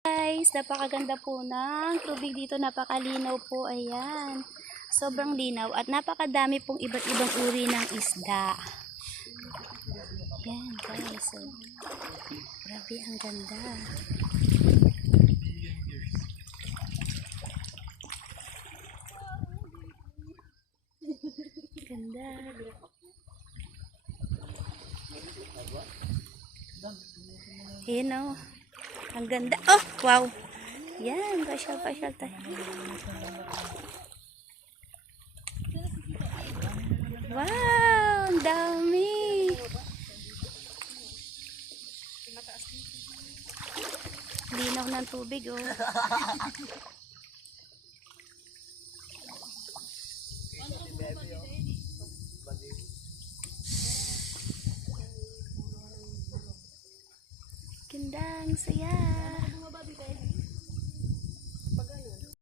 guys, napakaganda po ng tubig dito, napakalinaw po, ayan. Sobrang linaw at napakadami pong iba't ibang uri ng isda. Ayan guys, so, grabe ang ganda. Ganda. Ayan o. Ang ganda. Oh, wow. Yan, pasyal-pasyal tayo. Wow, ang dami. Linaw ng tubig, oh. Ganda, ang saya.